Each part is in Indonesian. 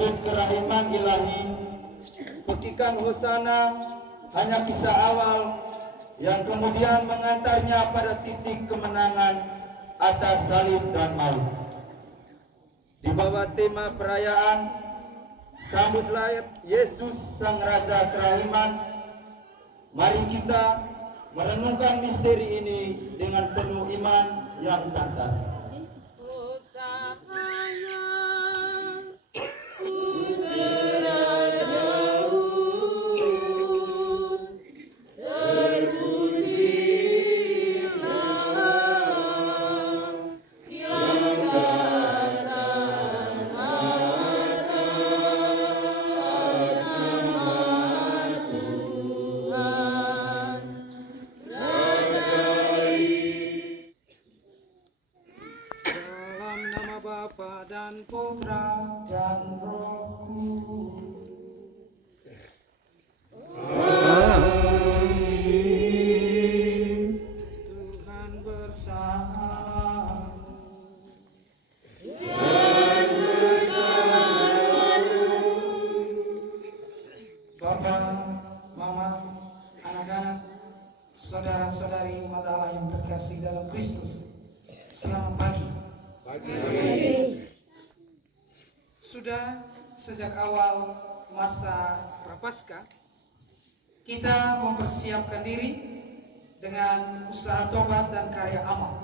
wujud kerahiman ilahi. Petikan Hosana hanya kisah awal yang kemudian mengantarnya pada titik kemenangan atas salib dan maut. Di bawah tema perayaan Sambutlah Yesus Sang Raja Kerahiman, mari kita merenungkan misteri ini dengan penuh iman yang pantas. Bapa dan Putra dan Roh Kudus. Amin. Tuhan bersamamu. Dan bersamamu. Bapak, Mama, anak-anak, saudara-saudari umat Allah yang terkasih dalam Kristus, selamat pagi. Sudah sejak awal masa Prapaskah kita mempersiapkan diri dengan usaha tobat dan karya amal.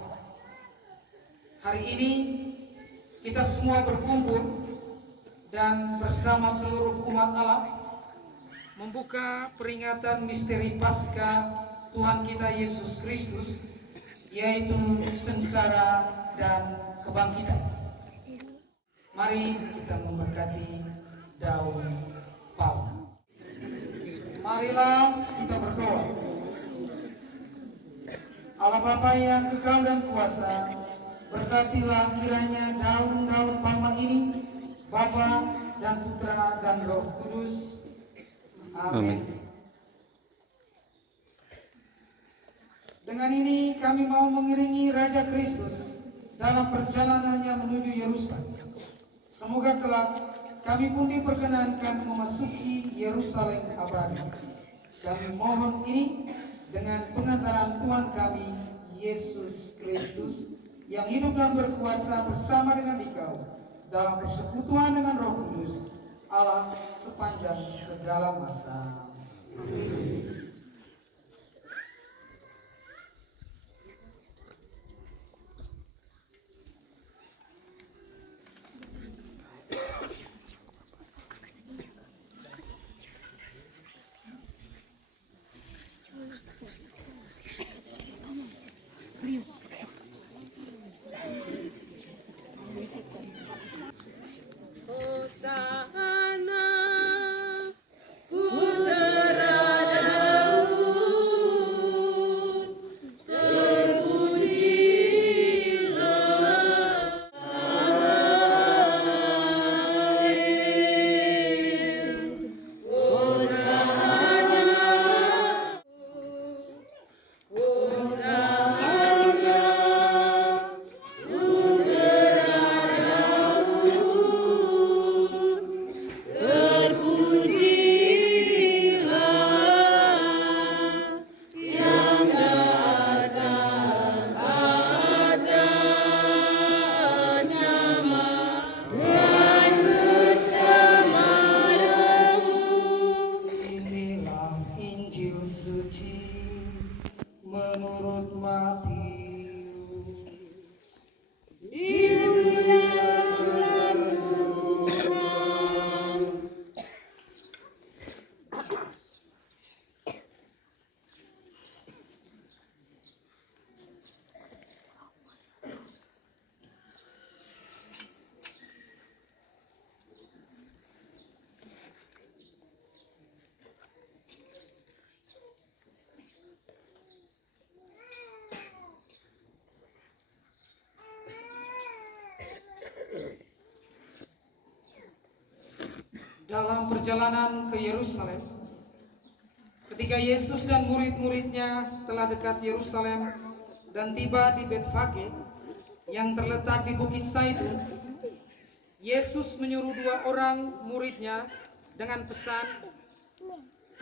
Hari ini kita semua berkumpul dan bersama seluruh umat Allah membuka peringatan misteri Paskah Tuhan kita Yesus Kristus, yaitu sengsara dan kebangkitan. Mari kita memberkati daun palma. Marilah kita berdoa. Allah Bapa yang kekal dan kuasa, berkatilah kiranya daun-daun palma ini, Bapa dan Putra dan Roh Kudus. Amin. Dengan ini kami mau mengiringi Raja Kristus dalam perjalanannya menuju Yerusalem. Semoga kelak kami pun diperkenankan memasuki Yerusalem abadi. Kami mohon ini dengan pengantaran Tuhan kami, Yesus Kristus, yang hidup dan berkuasa bersama dengan Dikau, dalam persekutuan dengan Roh Kudus, Allah sepanjang segala masa. Amin. Dalam perjalanan ke Yerusalem, ketika Yesus dan murid-muridnya telah dekat Yerusalem dan tiba di Betfage yang terletak di Bukit Zaitun, Yesus menyuruh 2 orang muridnya dengan pesan,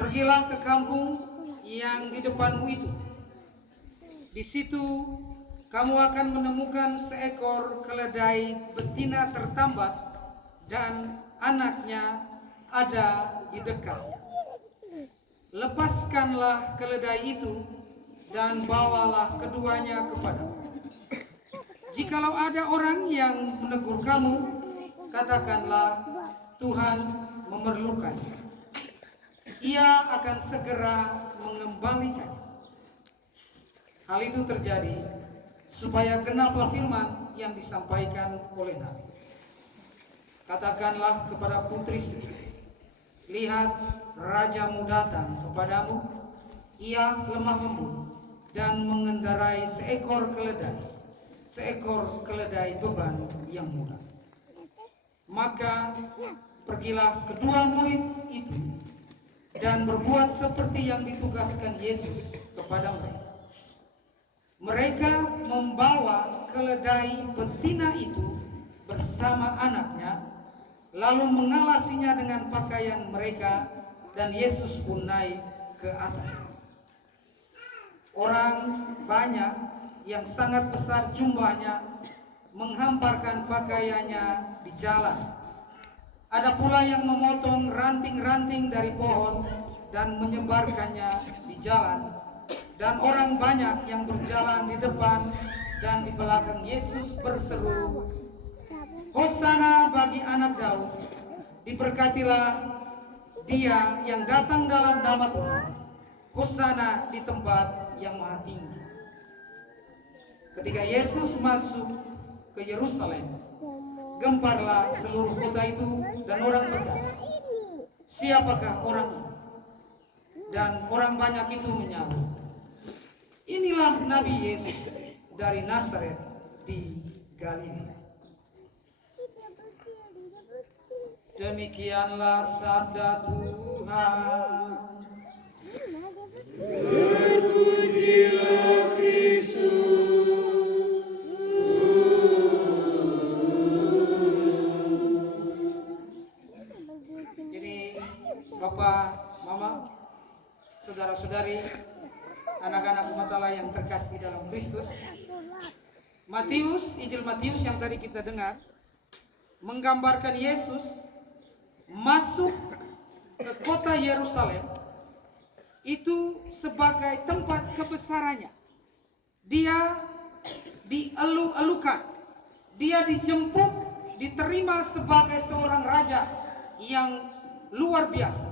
"Pergilah ke kampung yang di depanmu itu. Di situ kamu akan menemukan seekor keledai betina tertambat dan anaknya ada di dekat. Lepaskanlah keledai itu dan bawalah keduanya kepadaku. Jikalau ada orang yang menegur kamu, katakanlah, Tuhan memerlukan. Ia akan segera mengembalikan." Hal itu terjadi supaya genaplah firman yang disampaikan oleh Nabi. "Katakanlah kepada putri Sion, lihat, rajamu datang kepadamu, ia lemah lembut dan mengendarai seekor keledai beban yang mudah." Maka pergilah kedua murid itu dan berbuat seperti yang ditugaskan Yesus kepada mereka. Mereka membawa keledai betina itu bersama anaknya, lalu mengalasinya dengan pakaian mereka, dan Yesus pun naik ke atas. Orang banyak yang sangat besar jumlahnya menghamparkan pakaiannya di jalan. Ada pula yang memotong ranting-ranting dari pohon dan menyebarkannya di jalan. Dan orang banyak yang berjalan di depan dan di belakang Yesus berseru, "Hosana bagi anak Daud, diberkatilah dia yang datang dalam nama Tuhan, Hosana di tempat yang maha tinggi." Ketika Yesus masuk ke Yerusalem, gemparlah seluruh kota itu dan orang berkata, "Siapakah orang ini?" Dan orang banyak itu menyahut, "Inilah Nabi Yesus dari Nazaret di Galilea." Demikianlah sabda Tuhan. Terpujilah Kristus. Jadi Bapak, Mama, saudara-saudari, anak-anak umat Allah yang terkasih dalam Kristus, Injil Matius yang tadi kita dengar menggambarkan Yesus masuk ke kota Yerusalem itu sebagai tempat kebesarannya. Dia dielu-elukan, dia dijemput, diterima sebagai seorang raja yang luar biasa.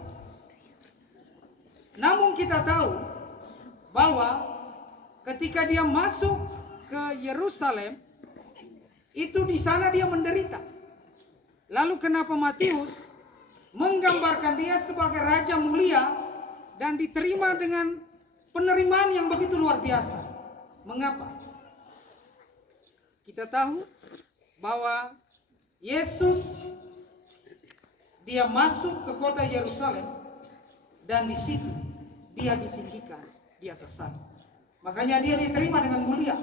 Namun kita tahu bahwa ketika dia masuk ke Yerusalem, itu di sana dia menderita. Lalu kenapa Matius menggambarkan dia sebagai raja mulia dan diterima dengan penerimaan yang begitu luar biasa? Mengapa? Kita tahu bahwa Yesus dia masuk ke kota Yerusalem dan di situ dia ditinggikan di atas salib. Makanya dia diterima dengan mulia.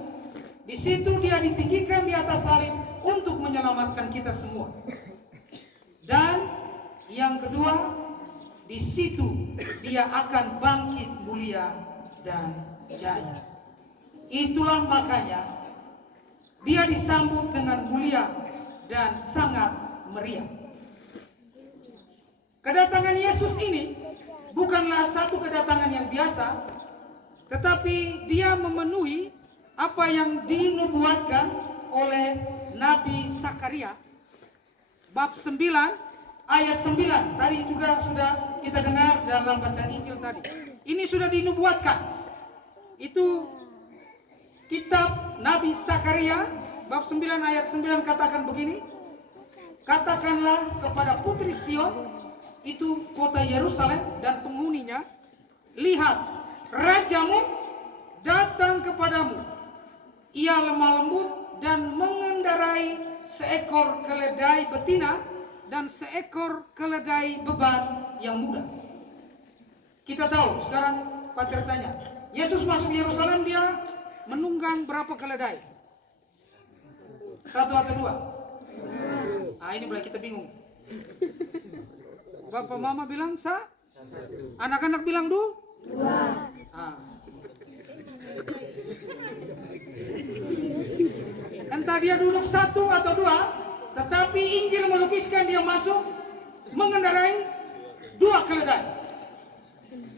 Di situ dia ditinggikan di atas salib untuk menyelamatkan kita semua. Dan yang kedua, di situ dia akan bangkit mulia dan jaya. Itulah makanya dia disambut dengan mulia dan sangat meriah. Kedatangan Yesus ini bukanlah satu kedatangan yang biasa, tetapi dia memenuhi apa yang dinubuatkan oleh Nabi Zakaria bab 9 ayat 9. Tadi juga sudah kita dengar dalam bacaan Injil tadi. Ini sudah dinubuatkan. Itu kitab Nabi Zakaria bab 9 ayat 9 katakan begini, "Katakanlah kepada putri Sion, itu kota Yerusalem dan penghuninya, lihat, rajamu datang kepadamu. Ia lemah lembut dan mengendarai seekor keledai betina dan seekor keledai beban yang muda." Kita tahu sekarang Pater tanya, Yesus masuk Yerusalem, dia menunggang berapa keledai? 1 atau 2? Ah, ini mulai kita bingung. Bapak mama bilang anak-anak bilang dua. Ah. Entah dia duduk satu atau dua, tetapi Injil melukiskan dia masuk mengendarai dua keledai,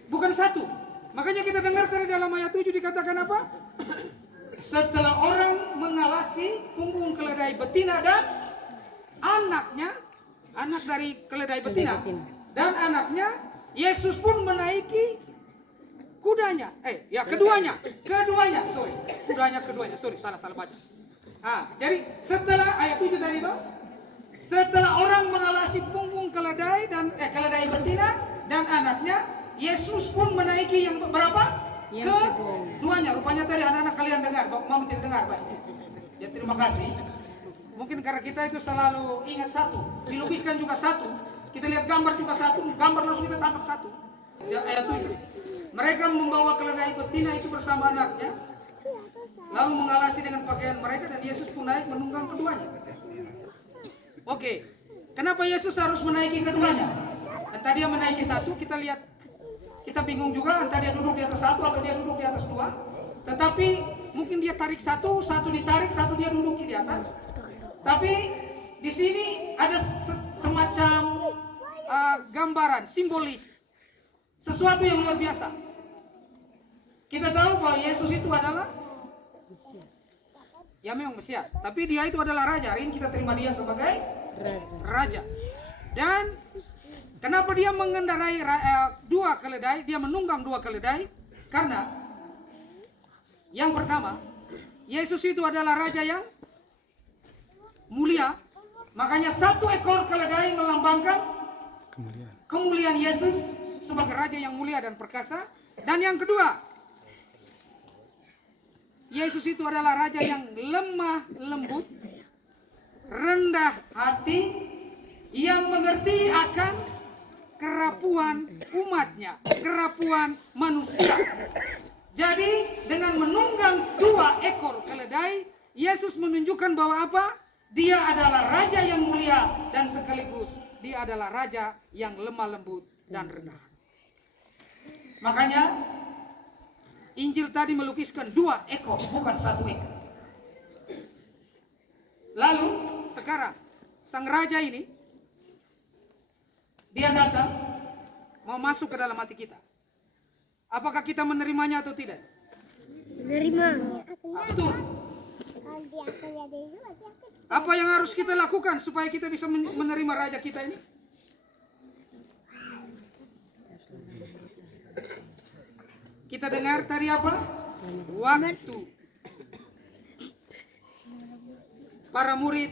bukan satu. Makanya kita dengar tadi dalam ayat 7 dikatakan apa? Setelah orang mengalasi punggung keledai betina dan anaknya, anak dari keledai betina dan anaknya, Yesus pun menaiki kudanya. Keduanya. Sorry, salah baca. Jadi setelah ayat 7 tadi itu, setelah orang mengalasi punggung keledai dan keledai betina dan anaknya, Yesus pun menaiki yang berapa? Keduanya. Rupanya tadi anak-anak kalian dengar, mama tidak dengar, baik. Ya terima kasih. Mungkin karena kita itu selalu ingat satu, dilukiskan juga satu, kita lihat gambar juga satu, gambar langsung kita tangkap satu. Ya, ayat 7. Mereka membawa keledai betina itu bersama anaknya, lalu mengalasi dengan pakaian mereka, dan Yesus pun naik menunggang keduanya. Oke, kenapa Yesus harus menaiki keduanya? Entah dia menaiki satu, kita lihat, kita bingung juga, entah dia duduk di atas satu atau dia duduk di atas dua. Tetapi mungkin dia tarik satu ditarik, satu dia duduk di atas. Tapi di sini ada semacam gambaran, simbolis, sesuatu yang luar biasa. Kita tahu bahwa Yesus itu adalah ya memang Mesias, tapi dia itu adalah raja. Hari ini kita terima dia sebagai raja. Dan kenapa dia mengendarai dua keledai, dia menunggang dua keledai? Karena yang pertama, Yesus itu adalah raja yang mulia. Makanya satu ekor keledai melambangkan kemuliaan Yesus sebagai raja yang mulia dan perkasa. Dan yang kedua, Yesus itu adalah raja yang lemah lembut, rendah hati, yang mengerti akan kerapuhan umatnya, kerapuhan manusia. Jadi dengan menunggang dua ekor keledai, Yesus menunjukkan bahwa apa? Dia adalah raja yang mulia dan sekaligus dia adalah raja yang lemah lembut dan rendah. Makanya Injil tadi melukiskan dua ekor, bukan satu ekor. Lalu sekarang sang raja ini, dia datang mau masuk ke dalam hati kita. Apakah kita menerimanya atau tidak? Menerima. Betul. Apa yang harus kita lakukan supaya kita bisa menerima raja kita ini? Kita dengar tadi apa? Waktu para murid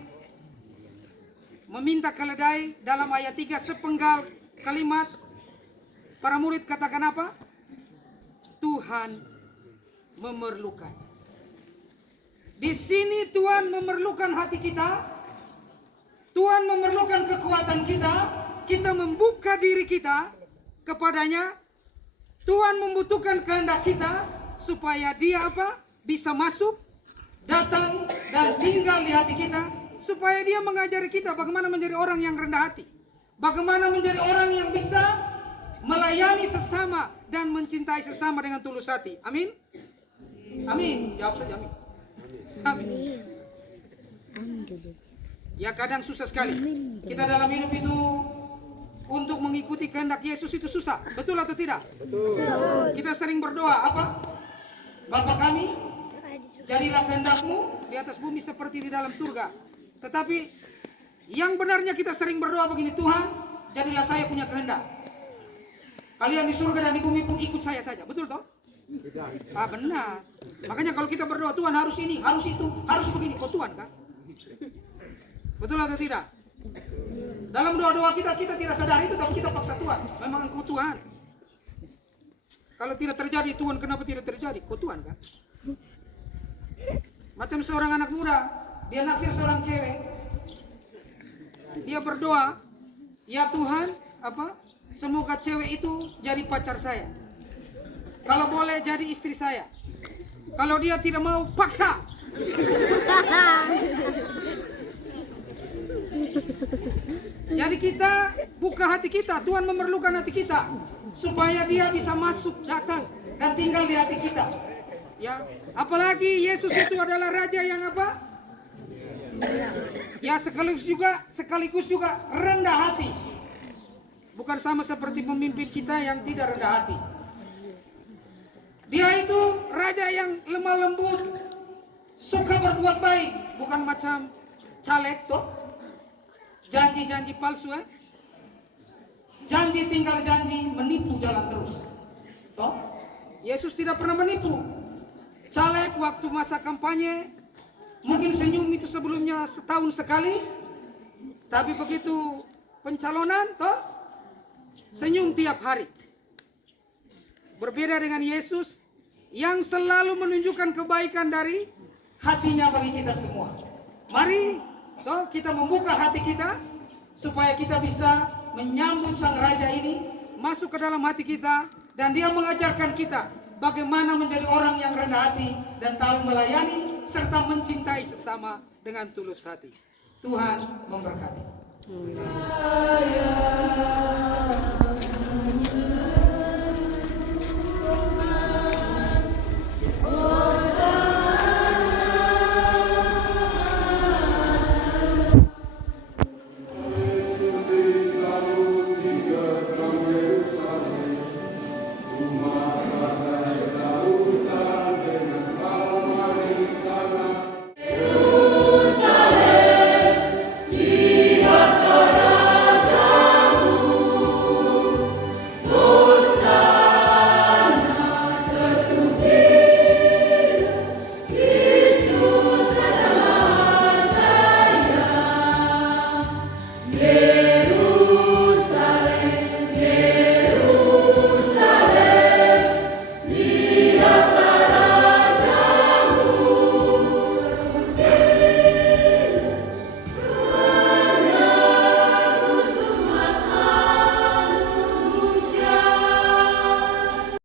meminta keledai, dalam ayat 3 sepenggal kalimat para murid katakan apa? Tuhan memerlukan. Di sini Tuhan memerlukan hati kita. Tuhan memerlukan kekuatan kita. Kita membuka diri kita kepadanya. Tuhan membutuhkan kehendak kita supaya dia apa? Bisa masuk, datang dan tinggal di hati kita, supaya dia mengajari kita bagaimana menjadi orang yang rendah hati, bagaimana menjadi orang yang bisa melayani sesama dan mencintai sesama dengan tulus hati. Amin. Amin. Jawab saja amin. Amin. Ya kadang susah sekali. Kita dalam hidup itu untuk mengikuti kehendak Yesus itu susah. Betul atau tidak? Betul. Kita sering berdoa apa? Bapa kami, jadilah kehendak-Mu di atas bumi seperti di dalam surga. Tetapi yang benarnya kita sering berdoa begini, Tuhan, jadilah saya punya kehendak. Kalian di surga dan di bumi pun ikut saya saja. Betul toh? Benar. Makanya kalau kita berdoa, Tuhan harus ini, harus itu, harus begini. Oh Tuhan kan? Betul atau tidak? Dalam doa-doa kita tidak sadar itu, tapi kita paksa Tuhan. Memang Engkau Tuhan. Kalau tidak terjadi, Tuhan kenapa tidak terjadi? Kau Tuhan kan? Macam seorang anak muda, dia naksir seorang cewek. Dia berdoa, ya Tuhan, apa? Semoga cewek itu jadi pacar saya. Kalau boleh jadi istri saya. Kalau dia tidak mau, paksa. Jadi kita buka hati kita, Tuhan memerlukan hati kita supaya Dia bisa masuk, datang dan tinggal di hati kita. Ya, apalagi Yesus itu adalah raja yang apa? Ya, sekaligus juga rendah hati. Bukan sama seperti pemimpin kita yang tidak rendah hati. Dia itu raja yang lemah lembut, suka berbuat baik, bukan macam caleg toh. Janji-janji palsu Janji tinggal janji, menipu jalan terus. Toh? Yesus tidak pernah menipu. Caleg waktu masa kampanye mungkin senyum itu sebelumnya setahun sekali, tapi begitu pencalonan toh senyum tiap hari. Berbeda dengan Yesus yang selalu menunjukkan kebaikan dari hatinya bagi kita semua. Mari toh kita membuka hati kita supaya kita bisa menyambut sang raja ini masuk ke dalam hati kita, dan dia mengajarkan kita bagaimana menjadi orang yang rendah hati dan tahu melayani serta mencintai sesama dengan tulus hati. Tuhan memberkati.